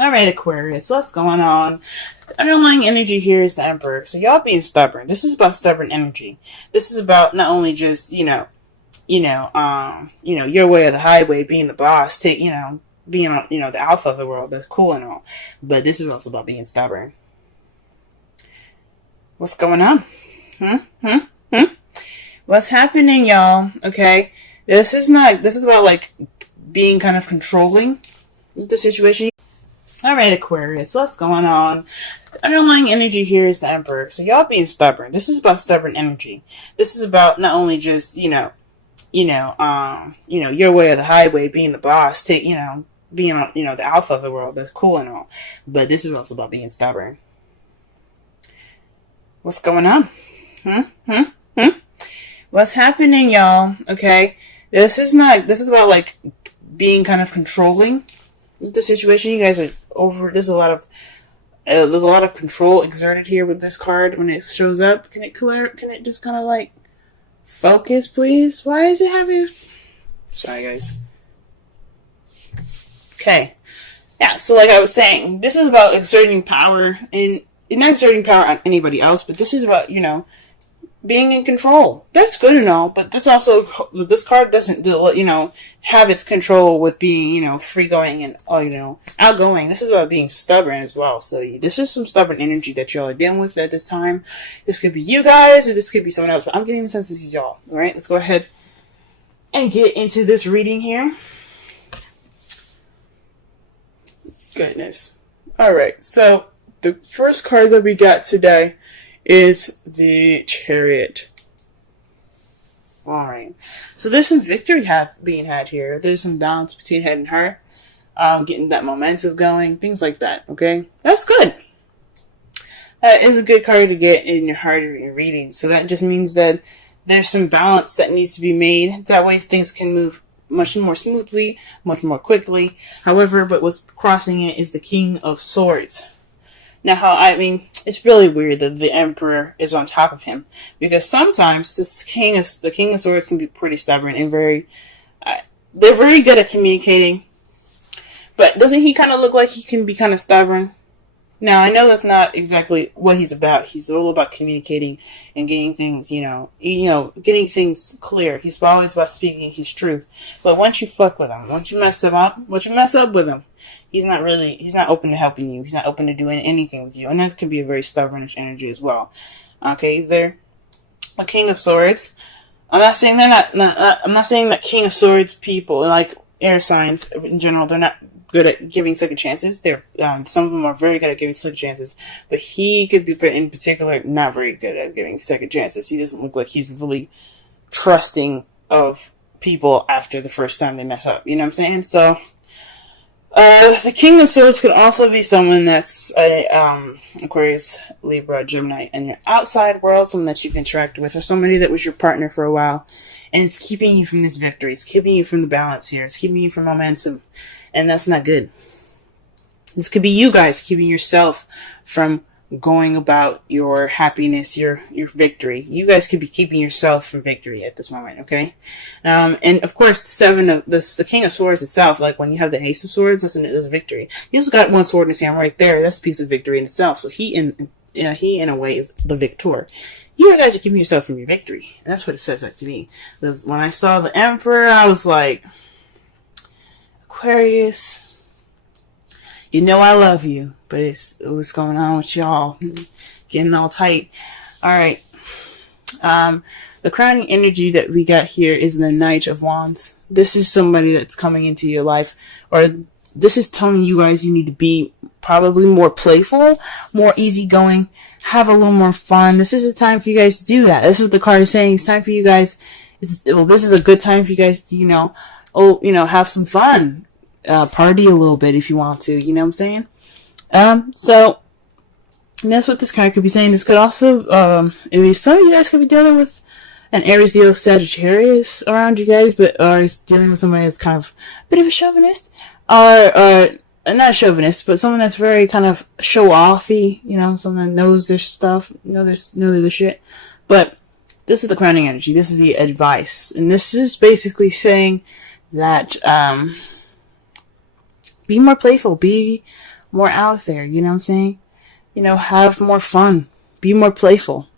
All right, Aquarius, what's going on? The underlying energy here is the Emperor. So y'all being stubborn. This is about stubborn energy. This is about not only just your way or the highway, being the boss, being the alpha of the world. That's cool and all, but this is also about being stubborn. What's going on? What's happening, y'all? Okay, this is about like being kind of controlling the situation. All right, Aquarius, what's going on? The underlying energy here is the Emperor. So y'all being stubborn. This is about stubborn energy. This is about not only just your way or the highway, being the boss, being the alpha of the world. That's cool and all, but this is also about being stubborn. What's going on? What's happening, y'all? Okay, this is about like being kind of controlling the situation. You guys are over. There's a lot of control exerted here with this card when it shows up. Can it just kind of like focus, please? Why is it having? Sorry, guys. Okay, yeah. So like I was saying, this is about exerting power and not exerting power on anybody else, but this is about being in control. That's good and all, but this card doesn't have its control with being free going and outgoing. This is about being stubborn as well. So this is some stubborn energy that y'all are dealing with at this time. This could be you guys or this could be someone else, but I'm getting the sense this is y'all. All right, let's go ahead and get into this reading here. Goodness. All right, so the first card that we got today is the Chariot. Alright. So there's some victory being had here. There's some balance between head and heart. Getting that momentum going. Things like that. Okay? That's good. That is a good card to get in your heart of your reading. So that just means that there's some balance that needs to be made. That way things can move much more smoothly, much more quickly. However, but what's crossing it is the King of Swords. Now, it's really weird that the Emperor is on top of him, because sometimes the King of Swords can be pretty stubborn and they're very good at communicating. But doesn't he kind of look like he can be kind of stubborn? Now, I know that's not exactly what he's about. He's all about communicating and getting things, getting things clear. He's always about speaking his truth. But once you fuck with him, once you mess up with him, he's not open to helping you. He's not open to doing anything with you. And that can be a very stubbornish energy as well. Okay, they're a King of Swords. I'm not saying I'm not saying that King of Swords people, like air signs in general, they're not good at giving second chances. Some of them are very good at giving second chances, but he could be, in particular, not very good at giving second chances. He doesn't look like he's really trusting of people after the first time they mess up. You know what I'm saying? So, the King of Swords could also be someone that's Aquarius, Libra, Gemini, in your outside world, someone that you've interacted with, or somebody that was your partner for a while, and it's keeping you from this victory. It's keeping you from the balance here. It's keeping you from momentum. And that's not good. This could be you guys keeping yourself from going about your happiness, your victory. You guys could be keeping yourself from victory at this moment, okay? And of course, the King of Swords itself, like when you have the Ace of Swords, that's a victory. He's got one sword in his hand right there. That's a piece of victory in itself. So he in a way is the victor. You guys are keeping yourself from your victory. And that's what it says that to me. Because when I saw the Emperor, I was like, Aquarius, I love you, but what's going on with y'all? Getting all tight. Alright. The crowning energy that we got here is the Knight of Wands. This is somebody that's coming into your life, or this is telling you guys you need to be probably more playful, more easygoing, have a little more fun. This is a time for you guys to do that. This is what the card is saying. It's time for you guys. This is a good time for you guys to, have some fun. Party a little bit if you want to, you know what I'm saying? So that's what this card could be saying. This could also, some of you guys could be dealing with an Aries, Leo, Sagittarius around you guys, but are dealing with somebody that's kind of a bit of a chauvinist, or not a chauvinist, but someone that's very kind of show-offy, someone that knows their stuff, know their shit. But this is the crowning energy. This is the advice, and this is basically saying that be more playful, be more out there. You know what I'm saying? You know, have more fun. Be more playful.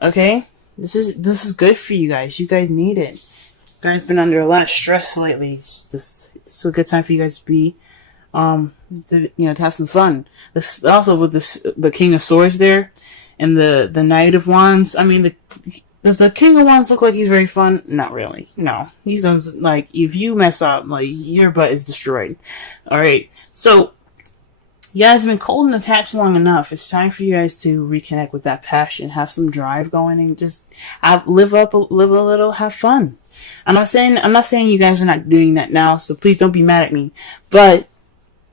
Okay? This is good for you guys. You guys need it. You guys been under a lot of stress lately. It's a good time for you guys to be, to have some fun. This also with the King of Swords there, and the Knight of Wands. I mean, does the King of Wands look like he's very fun? Not really. No, he's like, if you mess up, like, your butt is destroyed. All right, so you guys have been cold and attached long enough. It's time for you guys to reconnect with that passion, have some drive going, and just live a little, have fun. I'm not saying you guys are not doing that now, so please don't be mad at me. But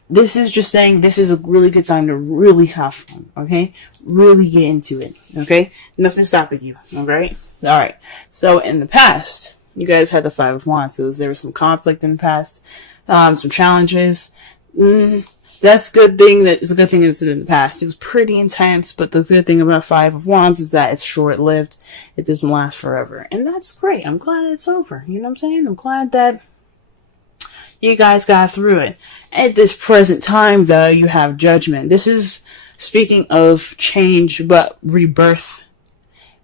this is just saying this is a really good time to really have fun, okay? Really get into it, okay? Nothing stopping you, alright? Alright, so in the past, you guys had the Five of Wands, so there was some conflict in the past, some challenges. That's a good thing that it's a good thing that's in the past. It was pretty intense, but the good thing about Five of Wands is that it's short-lived. It doesn't last forever. And that's great. I'm glad it's over. You know what I'm saying? I'm glad that you guys got through it. At this present time, though, you have Judgment. This is, speaking of change, but rebirth.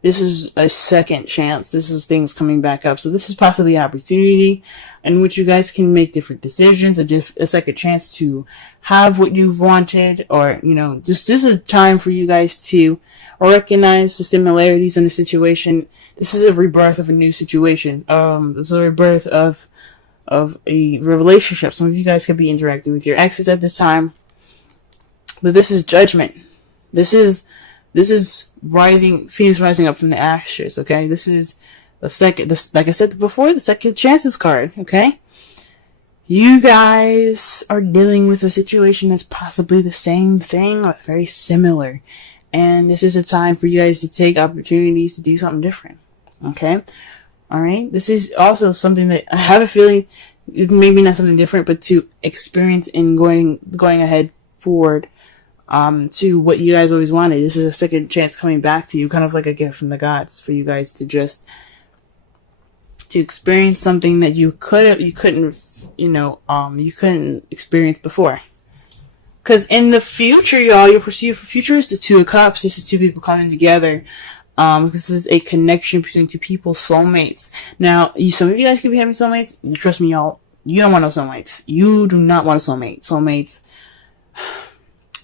This is a second chance. This is things coming back up. So this is possibly an opportunity in which you guys can make different decisions, a second chance to have what you've wanted, or, just this is a time for you guys to recognize the similarities in the situation. This is a rebirth of a new situation. This is a rebirth of a relationship. Some of you guys could be interacting with your exes at this time, but this is Judgment. This is Phoenix rising up from the ashes, okay? This is like I said before, the second chances card, okay? You guys are dealing with a situation that's possibly the same thing or very similar. And this is a time for you guys to take opportunities to do something different, okay? Alright? This is also something that I have a feeling, maybe not something different, but to experience in going ahead forward to what you guys always wanted. This is a second chance coming back to you, kind of like a gift from the gods for you guys to just to experience something that you couldn't experience before. Because in the future, y'all, your future is the Two of Cups. This is two people coming together. This is a connection between two people, soulmates. Now, some of you guys could be having soulmates. Trust me, y'all, you don't want no soulmates. You do not want a soulmate. Soulmates,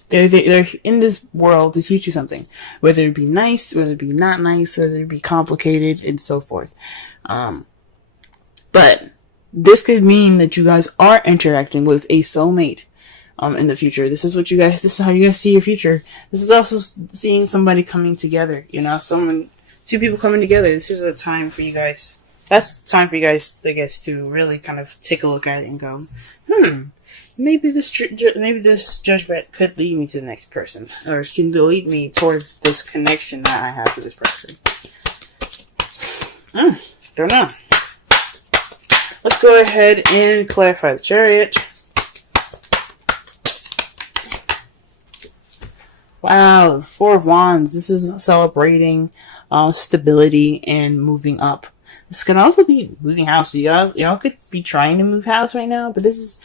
they're in this world to teach you something. Whether it be nice, whether it be not nice, whether it be complicated, and so forth. But this could mean that you guys are interacting with a soulmate in the future. This is how you guys see your future. This is also seeing somebody coming together, two people coming together. This is a time for you guys. That's the time for you guys, I guess, to really kind of take a look at it and go, maybe this judgment could lead me to the next person, or can lead me towards this connection that I have with this person. Don't know. Let's go ahead and clarify the Chariot. Wow, Four of Wands. This is celebrating stability and moving up. This can also be moving house. So y'all could be trying to move house right now, but this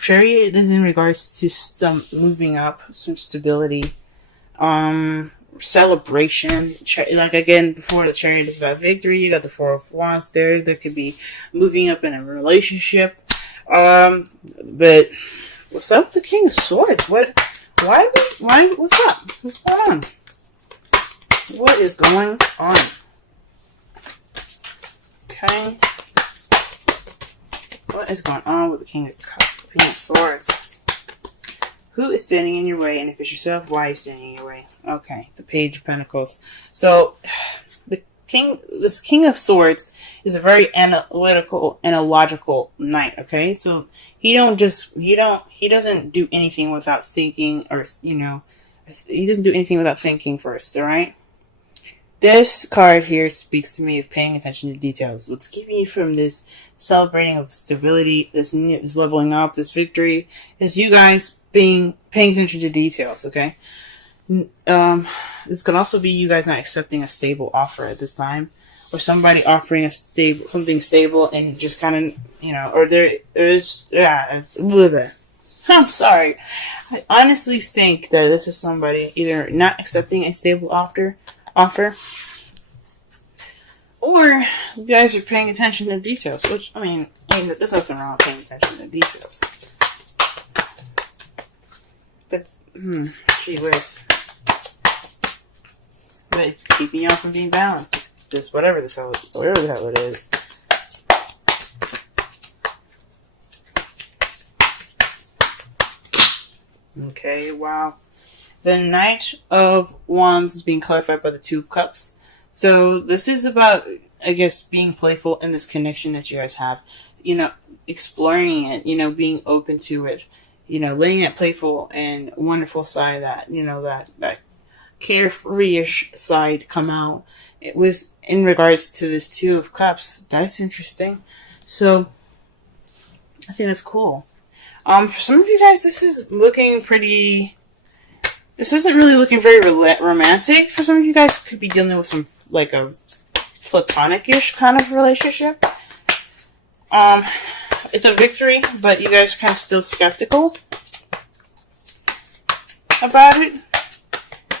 Chariot is in regards to some moving up, some stability, celebration. Like again, before the Chariot is about victory. You got the Four of Wands there. There could be moving up in a relationship. But what's up with the King of Swords? Why? What's up? What's going on? What is going on? Okay. What is going on with the King of Swords? Who is standing in your way? And if it's yourself, why are you standing in your way? Okay, the Page of Pentacles. So, this King of Swords is a very analytical and a logical knight. Okay, so he doesn't do anything without thinking, or he doesn't do anything without thinking first. All right. This card here speaks to me of paying attention to details. What's keeping you from this celebrating of stability, this leveling up, this victory, is you guys paying attention to details, okay? This could also be you guys not accepting a stable offer at this time, or somebody offering something stable and just kind of, or there is, a little bit. I'm sorry. I honestly think that this is somebody either not accepting a stable offer, or you guys are paying attention to details. Which, I mean, there's nothing wrong with paying attention to details. But, gee whiz. But it's keeping y'all from being balanced. It's just whatever the hell it is. Okay, wow. The Knight of Wands is being clarified by the Two of Cups. So this is about, I guess, being playful in this connection that you guys have. You know, exploring it, you know, being open to it. You know, letting that playful and wonderful side of that, you know, that carefree-ish side come out. It was in regards to this Two of Cups. That's interesting. So, I think that's cool. For some of you guys, this is looking pretty... This isn't really looking very romantic. For some of you guys, could be dealing with some, like, a platonic-ish kind of relationship. It's a victory, but you guys are kind of still skeptical about it.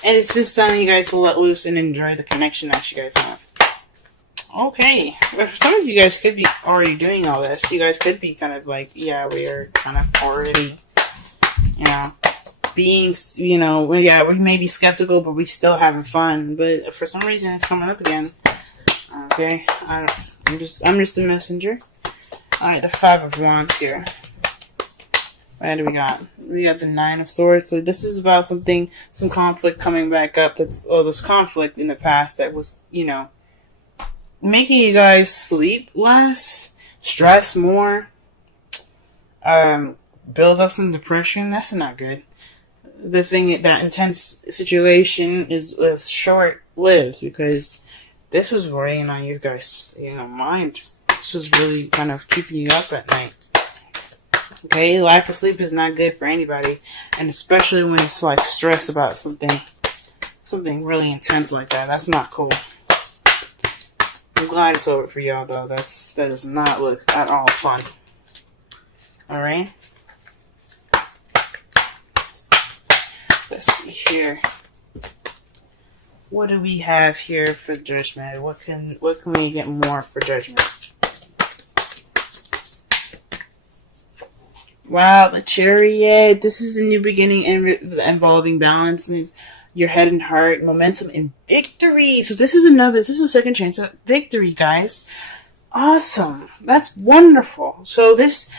And it's just telling you guys to let loose and enjoy the connection that you guys have. Okay. But for some of you guys could be already doing all this. You guys could be kind of like, yeah, we are kind of already, you know, being, you know, yeah, we may be skeptical, but we still having fun. But for some reason, it's coming up again. Okay. I'm just a messenger. Alright, the Five of Wands here. What do we got? We got the Nine of Swords. So this is about some conflict coming back up. This conflict in the past that was, you know, making you guys sleep less, stress more, build up some depression. That's not good. The thing, that intense situation is short-lived because this was weighing on you guys, you know, mind. This was really kind of keeping you up at night. Okay, lack of sleep is not good for anybody, and especially when it's like stress about something really intense like that. That's not cool. I'm glad it's over for y'all though. That does not look at all fun. All right. Let's see here. What do we have here for Judgment? What can we get more for Judgment? Wow, the Chariot. This is a new beginning involving balance in your head and heart, momentum and victory. So this is a second chance at victory, guys. Awesome. That's wonderful. So this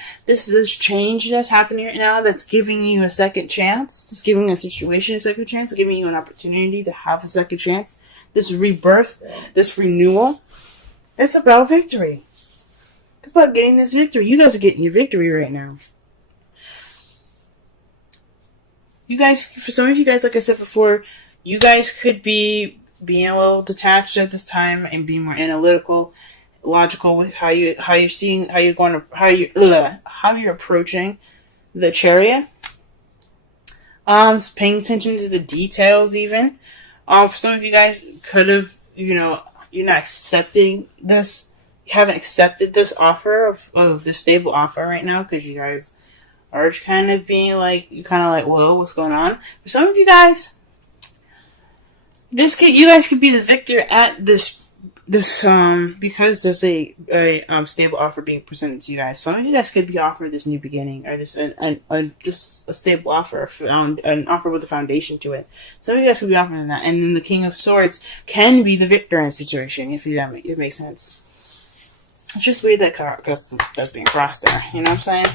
change that's happening right now, that's giving you a second chance. It's giving a situation a second chance. It's giving you an opportunity to have a second chance. This rebirth, this renewal. It's about victory. It's about getting this victory. You guys are getting your victory right now. You guys, for some of you guys, like I said before, you guys could be being a little detached at this time and being more analytical, logical with how you're approaching the Chariot. Paying attention to the details even. For some of you guys could have, you know, you're not accepting this. You haven't accepted this offer of this stable offer right now because you guys are kind of being like, you're kind of like, whoa, what's going on? For some of you guys, you guys could be the victor at this because there's a stable offer being presented to you guys. Some of you guys could be offered this new beginning, or just a stable offer, an offer with a foundation to it. Some of you guys could be offering that, and then the King of Swords can be the victor in a situation, if it makes sense. It's just weird that that's being crossed there. You know what I'm saying?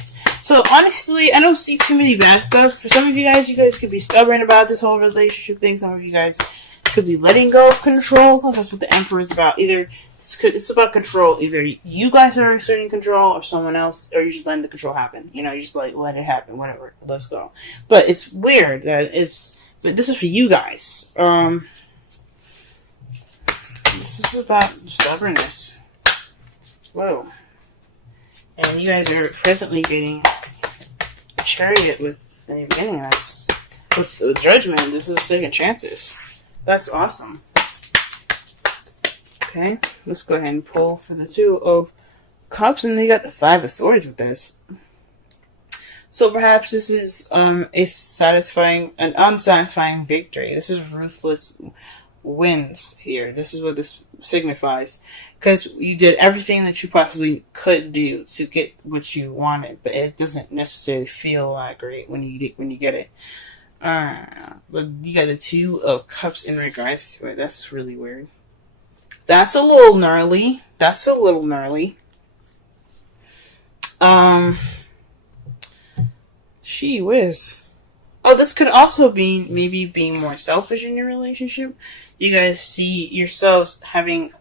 So honestly, I don't see too many bad stuff. For some of you guys could be stubborn about this whole relationship thing. Some of you guys could be letting go of control. That's what the Emperor is about. It's about control. Either you guys are exerting control, or someone else, or you just letting the control happen. You know, you just like let it happen. Whatever. Let's go. But it's weird that but this is for you guys. This is about stubbornness. Whoa. And you guys are presently getting a Chariot with the beginning. That's with the Judgment. This is second chances. That's awesome. Okay, let's go ahead and pull for the Two of Cups, and they got the Five of Swords with this. So perhaps this is an unsatisfying victory. This is ruthless wins here. This is what this signifies, because you did everything that you possibly could do to get what you wanted, but it doesn't necessarily feel that great when you get it. But you got the Two of Cups in regards to it. That's really weird. That's a little gnarly. Gee whiz. Oh, this could also be maybe being more selfish in your relationship. You guys see yourselves having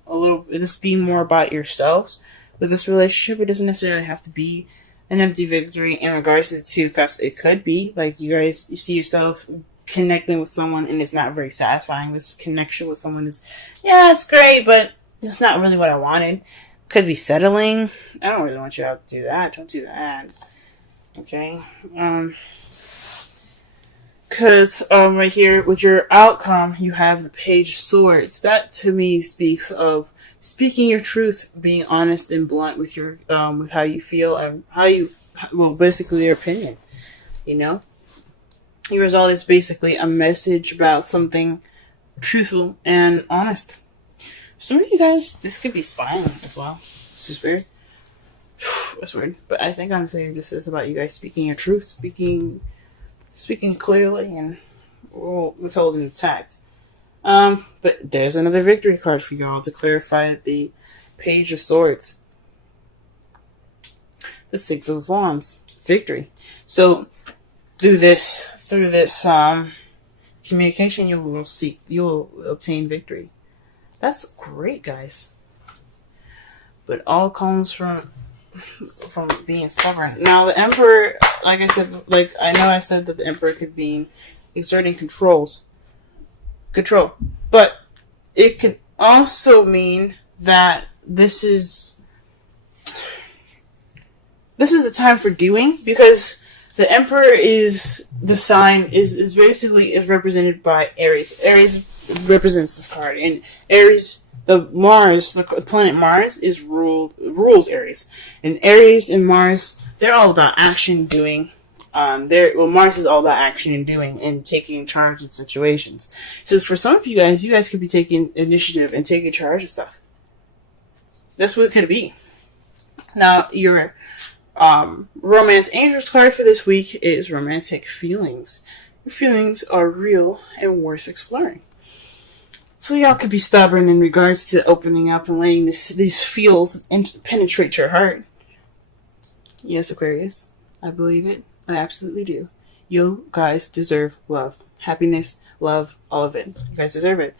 this being more about yourselves with this relationship. It doesn't necessarily have to be an empty victory in regards to the Two of Cups. It could be like you see yourself connecting with someone and it's not very satisfying. This connection with someone is, yeah, it's great, but it's not really what I wanted. Could be settling. I don't really want you to do that. Don't do that. Okay. Because right here with your outcome, you have the Page of Swords. That to me speaks of speaking your truth, being honest and blunt with your with how you feel and basically your opinion. You know, your result is basically a message about something truthful and honest. Some of you guys, this could be spying as well. This is weird. That's weird, but I think I'm saying this is about you guys speaking your truth, speaking clearly, and withholding the tact. But there's another victory card for y'all to clarify the Page of Swords. The Six of Wands, victory. So through this communication, you will obtain victory. That's great, guys. But all comes from being stubborn. Now, the Emperor, like I said, I said that the Emperor could be exerting control, but it could also mean that this is the time for doing, because the Emperor is the sign is basically represented by Aries. Aries represents this card, and Aries, the planet Mars rules Aries, and Aries and Mars, they're all about action, doing. Mars is all about action and doing and taking charge in situations. So for some of you guys could be taking initiative and taking charge of stuff. That's what it could be. Now, your Romance Angels card for this week is Romantic Feelings. Your feelings are real and worth exploring. So y'all could be stubborn in regards to opening up and letting these feels penetrate your heart. Yes, Aquarius, I believe it. I absolutely do. You guys deserve love, happiness, love, all of it. You guys deserve it.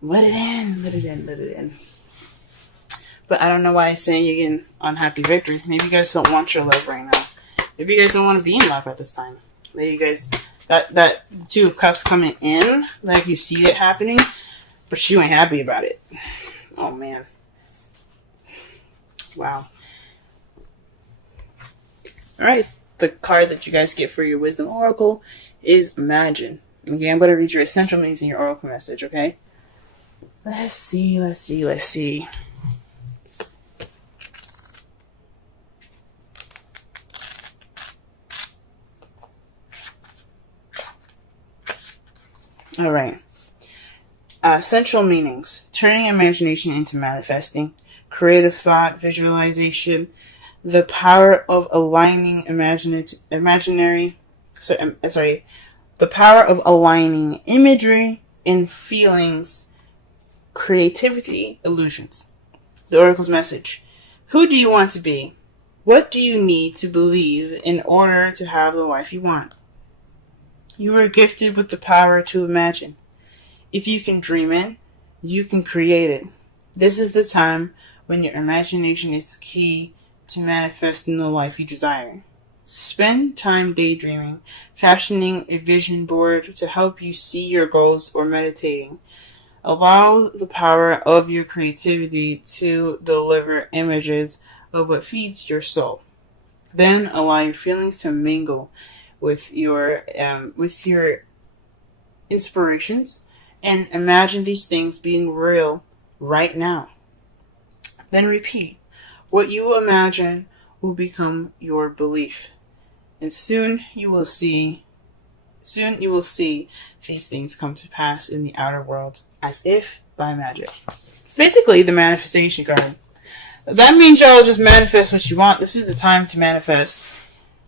Let it in. Let it in. Let it in. But I don't know why I'm saying you're getting unhappy victory. Maybe you guys don't want your love right now. Maybe you guys don't want to be in love at this time. Maybe you guys, that Two of Cups coming in, like you see it happening, but you ain't happy about it. Oh, man. Wow. Alright. The card that you guys get for your Wisdom Oracle is Imagine. Okay, I'm going to read your essential meanings in your Oracle message, okay? Let's see. Alright. Essential meanings. Turning imagination into manifesting. Creative thought, visualization. The power of aligning the power of aligning imagery and feelings, creativity, illusions. The Oracle's message. Who do you want to be? What do you need to believe in order to have the life you want? You are gifted with the power to imagine. If you can dream it, you can create it. This is the time when your imagination is key to manifesting the life you desire. Spend time daydreaming, fashioning a vision board to help you see your goals, or meditating. Allow the power of your creativity to deliver images of what feeds your soul. Then allow your feelings to mingle with your inspirations, and imagine these things being real right now. Then repeat. What you imagine will become your belief. And soon you will see these things come to pass in the outer world as if by magic. Basically, the manifestation card. That means y'all just manifest what you want. This is the time to manifest.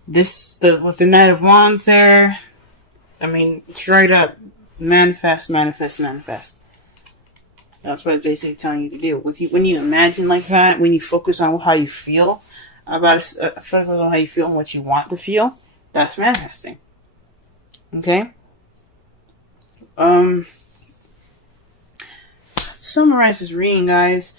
With the Knight of Wands there, I mean, straight up, manifest, manifest, manifest. That's what it's basically telling you to do. When you imagine like that, when you focus on how you feel focus on how you feel and what you want to feel, that's manifesting. Okay? Summarize this reading, guys.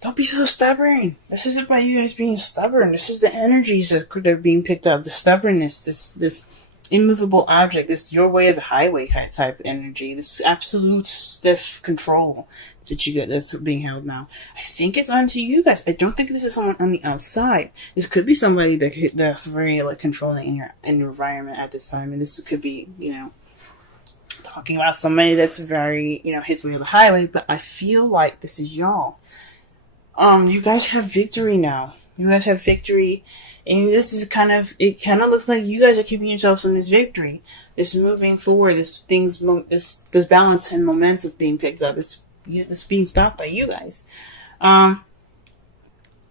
Don't be so stubborn. This isn't about you guys being stubborn. This is the energies that are being picked up. The stubbornness, this immovable object, this your way of the highway type energy, this absolute stiff control that you get that's being held now. I think it's onto you guys. I don't think this is someone on the outside. This could be somebody that's very like controlling in your environment at this time, and this could be, talking about somebody that's very, his way of the highway. But I feel like this is y'all. You guys have victory now. You guys have victory. And this is it kind of looks like you guys are keeping yourselves in this victory. This moving forward, this balance and momentum being picked up. It's being stopped by you guys. And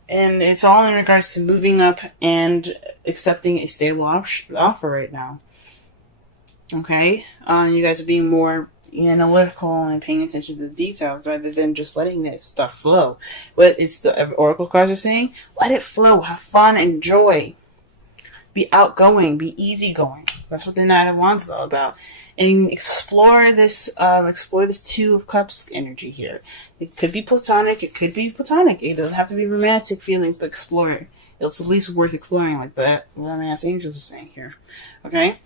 it's all in regards to moving up and accepting a stable offer right now. Okay? You guys are being more analytical and paying attention to the details rather than just letting this stuff flow. What it's the oracle cards are saying, let it flow, have fun, enjoy, be outgoing, be easygoing. That's what the Knight of Wands is all about. And explore this Two of Cups energy here. It could be platonic, it doesn't have to be romantic feelings, but explore it. It's at least worth exploring, like that romance angels are saying here. Okay?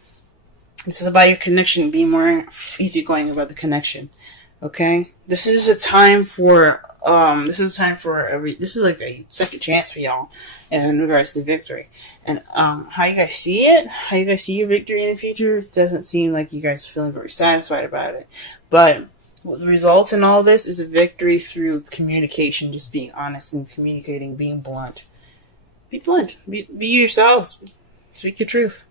This is about your connection, being more easygoing about the connection. Okay? This is a time for this is like a second chance for y'all in regards to victory. And how you guys see it, how you guys see your victory in the future, it doesn't seem like you guys are feeling very satisfied about it. But what the results in all this is a victory through communication, just being honest and communicating, being blunt. Be blunt. Be yourselves. Speak your truth.